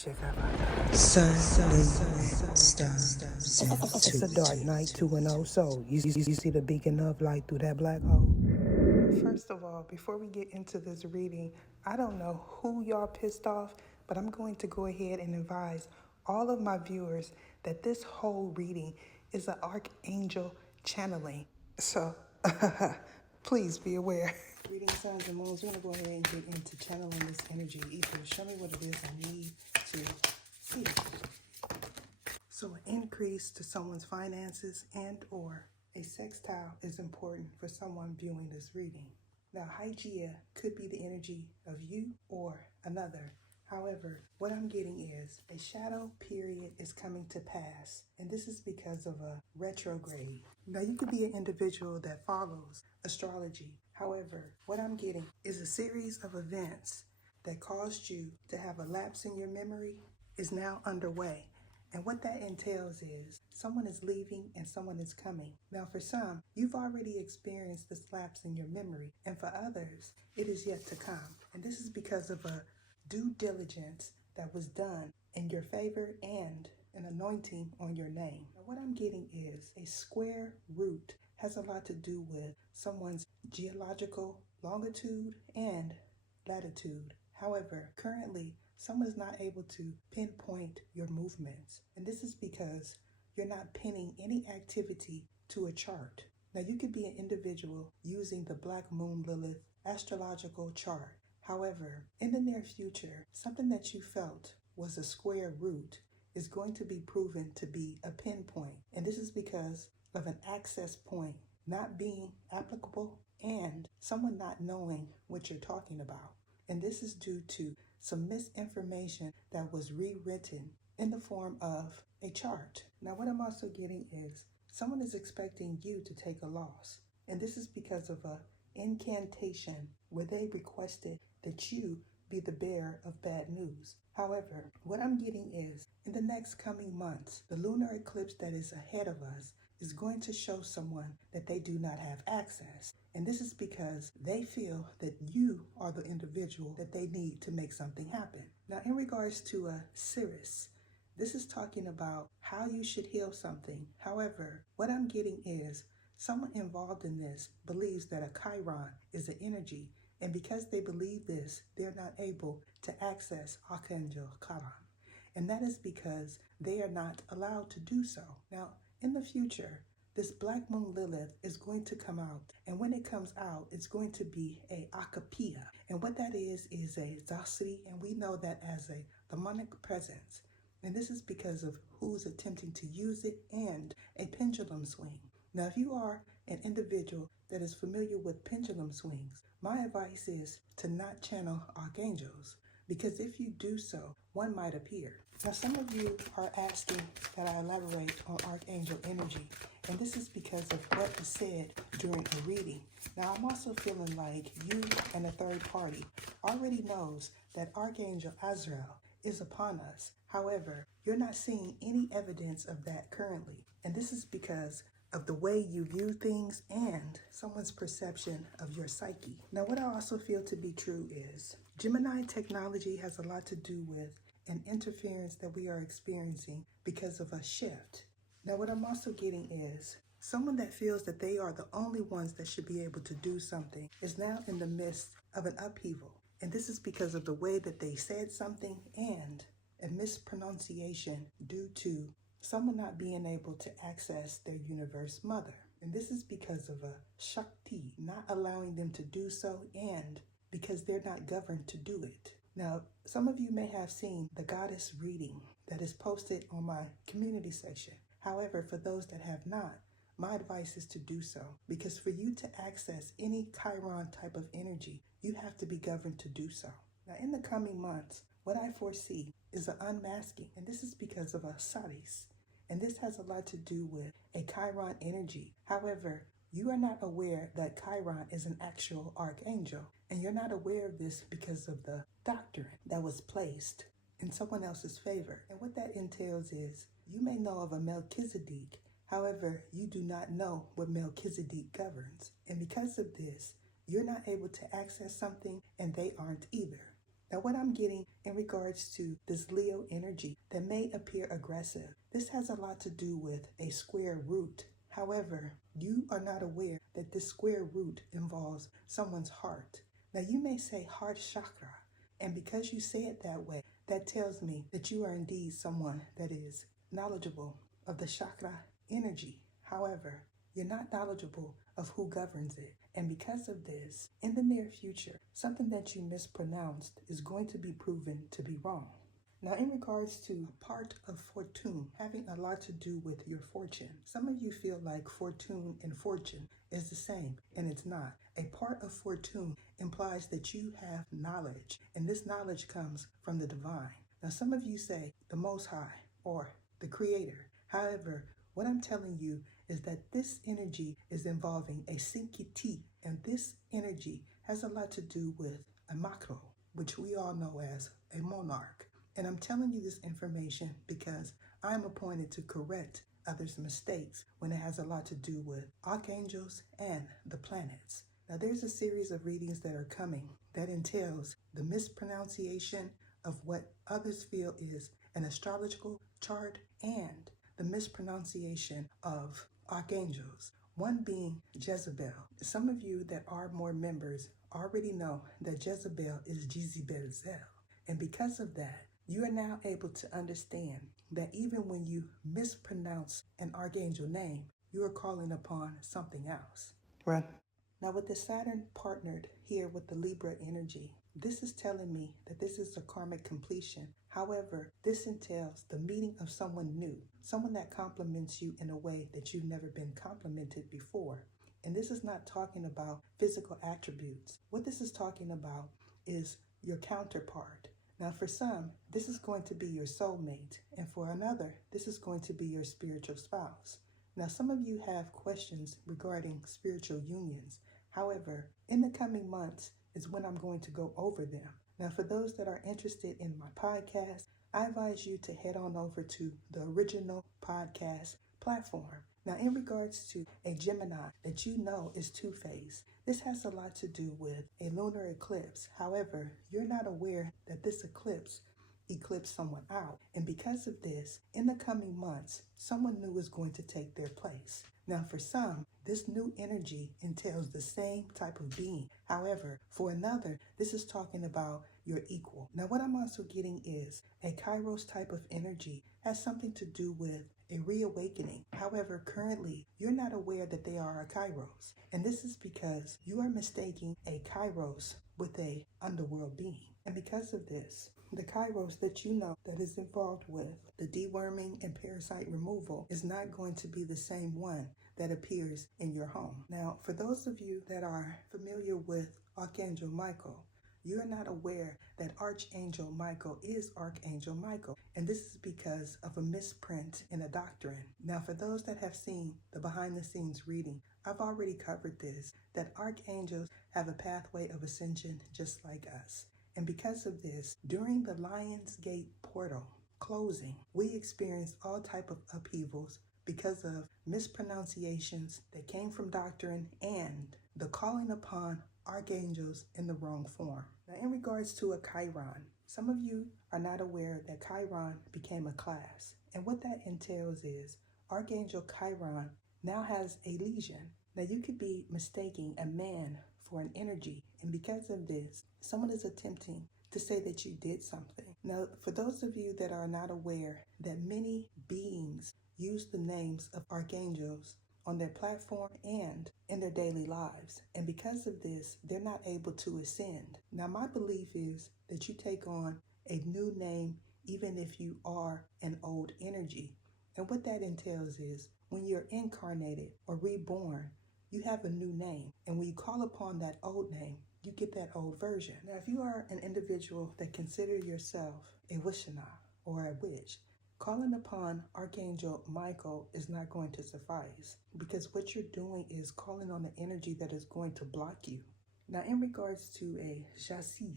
Sun, moon, stars, It's a dark night, 2-0. So, you see the beacon of light through that black hole? First of all, before we get into this reading, I don't know who y'all pissed off, but I'm going to go ahead and advise all of my viewers that this whole reading is an archangel channeling. So, please be aware. Reading suns and moons, we're going to go ahead and get into channeling this energy. Ether, show me what it is I need to see. So an increase to someone's finances and or a sextile is important for someone viewing this reading. Now, Hygeia could be the energy of you or another. However, what I'm getting is a shadow period is coming to pass, and this is because of a retrograde. Now, you could be an individual that follows astrology. However, what I'm getting is a series of events that caused you to have a lapse in your memory is now underway. And what that entails is someone is leaving and someone is coming. Now, for some, you've already experienced this lapse in your memory, and for others, it is yet to come. And this is because of a due diligence that was done in your favor and an anointing on your name. Now, what I'm getting is a square root has a lot to do with someone's geological longitude and latitude. However, currently, someone is not able to pinpoint your movements. And this is because you're not pinning any activity to a chart. Now, you could be an individual using the Black Moon Lilith astrological chart. However, in the near future, something that you felt was a square root is going to be proven to be a pinpoint. And this is because of an access point not being applicable and someone not knowing what you're talking about. And this is due to some misinformation that was rewritten in the form of a chart. Now, what I'm also getting is someone is expecting you to take a loss. And this is because of a incantation where they requested that you be the bearer of bad news. However, what I'm getting is in the next coming months, the lunar eclipse that is ahead of us is going to show someone that they do not have access. And this is because they feel that you are the individual that they need to make something happen. Now, in regards to Sirius, this is talking about how you should heal something. However, what I'm getting is someone involved in this believes that a Chiron is an energy. And because they believe this, they're not able to access Archangel Charon. And that is because they are not allowed to do so. Now, in the future, this Black Moon Lilith is going to come out. And when it comes out, it's going to be a Acapia. And what that is a Zasri, and we know that as a demonic presence. And this is because of who's attempting to use it and a pendulum swing. Now, if you are an individual that is familiar with pendulum swings, my advice is to not channel archangels, because if you do so, one might appear. Now, some of you are asking that I elaborate on archangel energy, and this is because of what is said during a reading. Now, I'm also feeling like you and a third party already knows that Archangel Azrael is upon us. However, you're not seeing any evidence of that currently, and this is because of the way you view things and someone's perception of your psyche. Now, what I also feel to be true is Gemini technology has a lot to do with an interference that we are experiencing because of a shift. Now, what I'm also getting is someone that feels that they are the only ones that should be able to do something is now in the midst of an upheaval. And this is because of the way that they said something and a mispronunciation due to someone not being able to access their universe mother. And this is because of a Shakti not allowing them to do so and because they're not governed to do it. Now, some of you may have seen the goddess reading that is posted on my community section. However, for those that have not, my advice is to do so, because for you to access any Chiron type of energy, you have to be governed to do so. Now, in the coming months, what I foresee is an unmasking, and this is because of a Saris. And this has a lot to do with a Chiron energy. However, you are not aware that Chiron is an actual archangel, and you're not aware of this because of the doctrine that was placed in someone else's favor. And what that entails is you may know of a Melchizedek. However, you do not know what Melchizedek governs. And because of this, you're not able to access something and they aren't either. Now, what I'm getting in regards to this Leo energy that may appear aggressive, this has a lot to do with a square root. However, you are not aware that this square root involves someone's heart. Now, you may say heart chakra, and because you say it that way, that tells me that you are indeed someone that is knowledgeable of the chakra energy. However, you're not knowledgeable of who governs it. And because of this, in the near future, something that you mispronounced is going to be proven to be wrong. Now, in regards to part of fortune having a lot to do with your fortune, some of you feel like fortune and fortune is the same, and it's not. A part of fortune implies that you have knowledge, and this knowledge comes from the divine. Now, some of you say the Most High or the Creator. However, what I'm telling you is that this energy is involving a Sinkiti, and this energy has a lot to do with a Makro, which we all know as a monarch. And I'm telling you this information because I'm appointed to correct others' mistakes when it has a lot to do with archangels and the planets. Now, there's a series of readings that are coming that entails the mispronunciation of what others feel is an astrological chart and the mispronunciation of archangels, one being Jezebel. Some of you that are more members already know that Jezebel is Jezebel. And because of that, you are now able to understand that even when you mispronounce an archangel name, you are calling upon something else. Right. Now, with the Saturn partnered here with the Libra energy, this is telling me that this is a karmic completion. However, this entails the meeting of someone new, someone that compliments you in a way that you've never been complimented before. And this is not talking about physical attributes. What this is talking about is your counterpart. Now, for some, this is going to be your soulmate, and for another, this is going to be your spiritual spouse. Now, some of you have questions regarding spiritual unions. However, in the coming months is when I'm going to go over them. Now, for those that are interested in my podcast, I advise you to head on over to the original podcast platform. Now, in regards to a Gemini that you know is two-faced, this has a lot to do with a lunar eclipse. However, you're not aware that this eclipsed someone out. And because of this, in the coming months, someone new is going to take their place. Now, for some, this new energy entails the same type of being. However, for another, this is talking about your equal. Now, what I'm also getting is a Kairos type of energy has something to do with a reawakening. However, currently, you're not aware that they are a Kairos. And this is because you are mistaking a Kairos with a underworld being. And because of this, the Kairos that you know that is involved with the deworming and parasite removal is not going to be the same one that appears in your home. Now, for those of you that are familiar with Archangel Michael, you're not aware that Archangel Michael is Archangel Michael, and this is because of a misprint in a doctrine. Now, for those that have seen the behind-the-scenes reading, I've already covered this, that archangels have a pathway of ascension just like us. And because of this, during the Lion's Gate portal closing, we experienced all type of upheavals because of mispronunciations that came from doctrine and the calling upon archangels in the wrong form. Now, in regards to a Chiron, some of you are not aware that Chiron became a class. And what that entails is Archangel Chiron now has a legion. Now, you could be mistaking a man for an energy. And because of this, someone is attempting to say that you did something. Now, for those of you that are not aware that many beings use the names of archangels on their platform and in their daily lives. And because of this, they're not able to ascend. Now, my belief is that you take on a new name even if you are an old energy. And what that entails is when you're incarnated or reborn, you have a new name. And when you call upon that old name, you get that old version. Now, if you are an individual that consider yourself a Wishana or a witch, calling upon Archangel Michael is not going to suffice, because what you're doing is calling on the energy that is going to block you. Now, in regards to a chassis,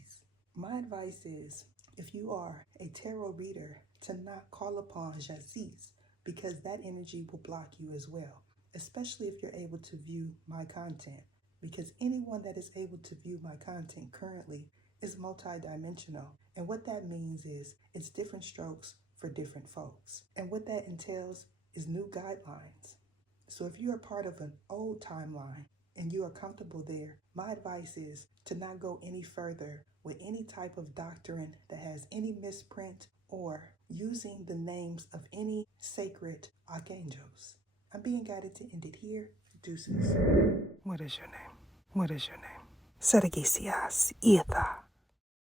my advice is if you are a tarot reader to not call upon chassis, because that energy will block you as well, especially if you're able to view my content, because anyone that is able to view my content currently is multidimensional. And what that means is it's different strokes for different folks. And what that entails is new guidelines. So if you're a part of an old timeline and you are comfortable there, my advice is to not go any further with any type of doctrine that has any misprint or using the names of any sacred archangels. I'm being guided to end it here. Deuces. What is your name? What is your name? Sergisias Ether.